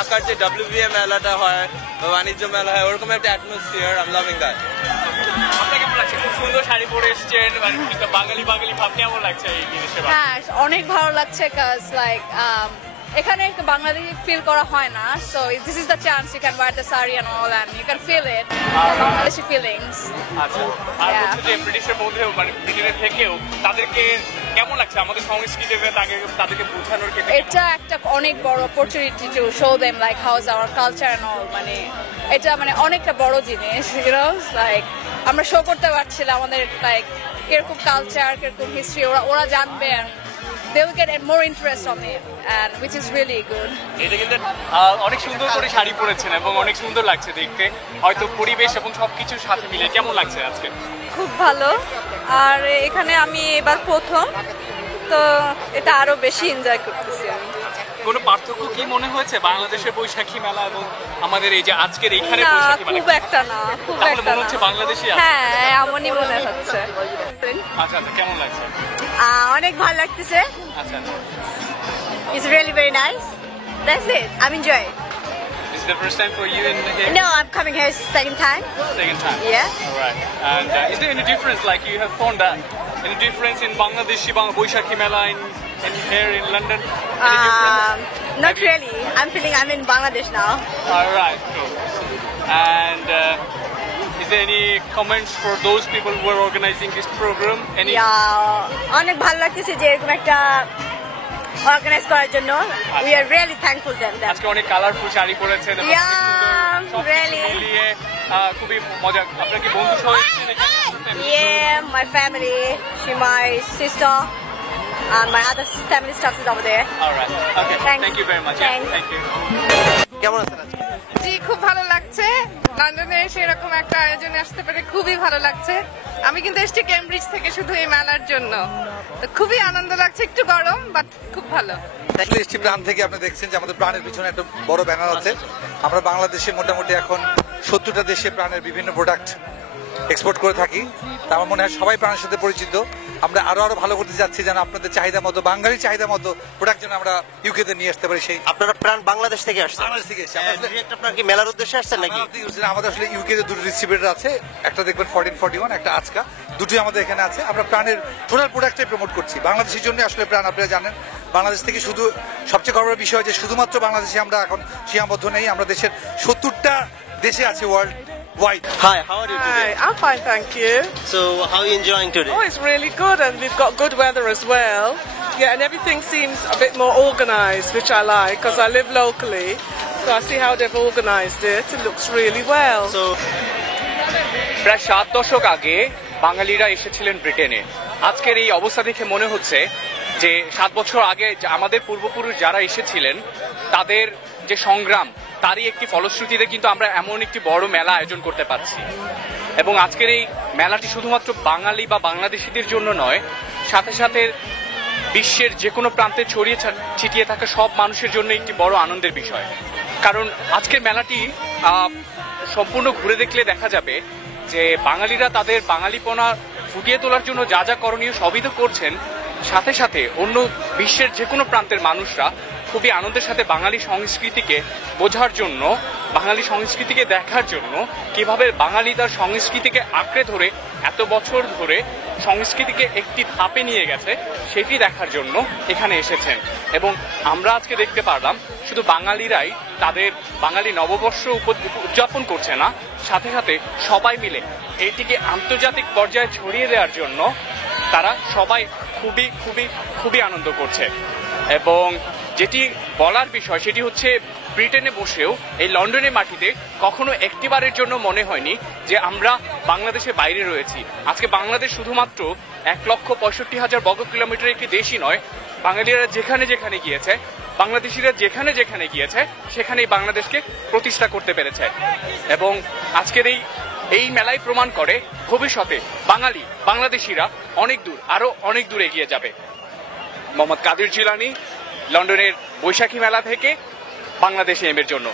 ঢাকার যে WBA মেলাটা হয় বা বাণিজ্য মেলা হয় ওরকম একটা atmosphere. I am loving that. আপনার কেমন লাগছে? খুব সুন্দর শাড়ি পরে এসেছেন, মানে একটা বাঙালি বাঙালি ভাব কেমন লাগছে এই জিনিসটা? হ্যাঁ, অনেক ভালো লাগছে কাজ লাইক এখানে বাংলাদেশি ফিল করা হয় না, so this is the chance you can wear the sari and all and you can feel it Bangladeshi feelings. আচ্ছা, আর হচ্ছে যে ব্রিটিশের মধ্যেও মানে ব্রিটেনের থেকেও তাদেরকে কেমন লাগছে আমাদের সংস্কৃতিকে তাদেরকে বোঝানোর ক্ষেত্রে? এটা একটা অনেক বড় opportunity to show them like how is our culture and all. মানে এটা মানে অনেকটা বড় জিনিস, ইউ নো, লাইক আমরা শো করতে পারছিলাম আমাদের লাইক কিরকম কালচার কিরকম হিস্ট্রি ওরা জানবে and they will get more interest on it and which is really good. এটা কিন্তু অনেক সুন্দর করে শাড়ি পরেছেন এবং অনেক সুন্দর লাগছে দেখতে। হয়তো পরিবেশ এবং সবকিছুর সাথে মিলে কেমন লাগছে আজকে? খুব ভালো। আর এখানে আমি এবার প্রথম, তো এটা আরো বেশি এনজয় করতেছি আমি। কোনো পার্থক্য কি মনে হয়েছে বাংলাদেশের বৈশাখী মেলা এবং আমাদের এই যে আজকের এখানে না, বৈশাখী মেলা? খুব একটা না, খুব তাহলে একটা মনে হচ্ছে না। বাংলাদেশি আছে। হ্যাঁ, এমনই মনে হচ্ছে। আচ্ছা আচ্ছা, কেমন লাগছে? অনেক ভালো লাগতেছে। আচ্ছা আচ্ছা। It's really very nice. That's it. I'm enjoying. Is the first time for you in here? No, I'm coming here second time. Second time? Yeah. All right. And is there any difference, like you have found that, any difference in Bangladeshi Boishakhi Mela in here in London? Any difference? Not really. I'm feeling I'm in Bangladesh now. All right, cool. And is there any comments for those people who are organizing this program? Any? Yeah, অনেক ভালো লাগতেছে যে এরকম একটা organise করার জন্য। We are really thankful to them. আজকে অনেক কালারফুল শাড়ি পরেছেন এবং Yeah, অনেক সুন্দর সবকিছু really. মিলিয়ে খুবই মজা। আপনার কি বন্ধু সহ এসেছেন এখানে? Yeah, my family, she my sister, and my other family stuff is over there. All right. Okay. Thanks. Thank you very much. Thanks. Yeah, thank you. কেমন আছেন আজকে? জি, খুব ভালো লাগছে। লন্ডনে এসে এরকম একটা আয়োজনে আসতে পেরে খুবই ভালো লাগছে। আমি কিন্তু এসেছি কেমব্রিজ থেকে শুধু এই মেলার জন্য, তো খুবই আনন্দ লাগছে। একটু গরম, বাট খুব ভালো। এসছি প্রাণ থেকে। আপনি দেখছেন যে আমাদের প্রাণের পিছনে একটা বড় ব্যানার আছে। আমরা বাংলাদেশে মোটামুটি এখন 70টা দেশে প্রাণের বিভিন্ন প্রোডাক্ট এক্সপোর্ট করে থাকি। তা আমার মনে হয় সবাই প্রাণের সাথে পরিচিত। আমরা আরো ভালো করতে যাচ্ছি যেন আপনাদের চাহিদা মতো, বাঙালির চাহিদা মতো প্রোডাক্ট যেন আমরা ইউকেতে নিয়ে আসতে পারি। সেই আপনারা প্রাণ বাংলাদেশ থেকে আসছেন? বাংলাদেশ থেকে এসেছি। আপনার কি মেলার উদ্দেশ্যে আসছেন নাকি? আমাদের আসলে ইউকেতে দুটো ডিস্ট্রিবিউটর আছে, একটা দেখবেন 1441, একটা আজকা, দুটোই আমাদের এখানে আছে। আমরা প্রাণের টোটাল প্রোডাক্টটাই প্রমোট করছি। বাংলাদেশের জন্য আসলে প্রাণ, আপনারা জানেন বাংলাদেশ থেকে শুধু সবচেয়ে গর্বের বিষয় যে শুধুমাত্র বাংলাদেশে আমরা এখন সীমাবদ্ধ নেই, আমরা দেশের 70টা দেশে আছি world wide. Hi, how are you today? I'm fine, thank you. So, how are you enjoying today? Oh, it's really good, and we've got good weather as well. Yeah, and everything seems a bit more organised, which I like, because I live locally, so I see how they've organised it. It looks really well. So, প্রায় 7 দশক আগে বাঙালিরা এসেছিলেন ব্রিটেনে। আজকের এই অবস্থা দেখে মনে হচ্ছে যে 7 বছর আগে আমাদের পূর্বপুরুষ যারা এসেছিলেন তাদের যে সংগ্রাম, তারই একটি ফলশ্রুতিতে কিন্তু আমরা এমন একটি বড় মেলা আয়োজন করতে পারছি। এবং আজকের এই মেলাটি শুধুমাত্র বাঙালি বা বাংলাদেশিদের জন্য নয়, সাথে সাথে বিশ্বের যে কোনো প্রান্তে ছড়িয়ে ছিটিয়ে থাকা সব মানুষের জন্য একটি বড় আনন্দের বিষয়। কারণ আজকের মেলাটি সম্পূর্ণ ঘুরে দেখলে দেখা যাবে যে বাঙালিরা তাদের বাঙালিপনা ফুটিয়ে তোলার জন্য যা যা করণীয় সবই তো করছেন, সাথে সাথে অন্য বিশ্বের যে কোনো প্রান্তের মানুষরা খুবই আনন্দের সাথে বাঙালি সংস্কৃতিকে বোঝার জন্য, বাঙালি সংস্কৃতিকে দেখার জন্য, কিভাবে বাঙালি তার সংস্কৃতিকে আঁকড়ে ধরে এত বছর ধরে সংস্কৃতিকে একটি ধাপে নিয়ে গেছে, সেটি দেখার জন্য এখানে এসেছেন। এবং আমরা আজকে দেখতে পারলাম শুধু বাঙালিরাই তাদের বাঙালি নববর্ষ উদযাপন করছে না, সাথে সাথে সবাই মিলে এটিকে আন্তর্জাতিক পর্যায়ে ছড়িয়ে দেওয়ার জন্য তারা সবাই খুবই খুবই খুবই আনন্দ করছে। এবং যেটি বলার বিষয় সেটি হচ্ছে ব্রিটেনে বসেও এই লন্ডনের মাটিতে কখনো একটিবারের জন্য মনে হয়নি যে আমরা বাংলাদেশের বাইরে রয়েছি। আজকে বাংলাদেশ শুধুমাত্র 1,65,000 বর্গ কিলোমিটার একটি দেশই নয়, বাঙালিরা যেখানে যেখানে গিয়েছে, বাংলাদেশিরা যেখানে যেখানে গিয়েছে সেখানেই বাংলাদেশকে প্রতিষ্ঠা করতে পেরেছে। এবং আজকের এই মেলাই প্রমাণ করে ভবিষ্যতে বাংলাদেশিরা অনেক দূর, আরো অনেক দূর এগিয়ে যাবে। মোহাম্মদ কাদের জিলানী, লন্ডনের বৈশাখী মেলা থেকে বাংলাদেশ এম এর জন্য।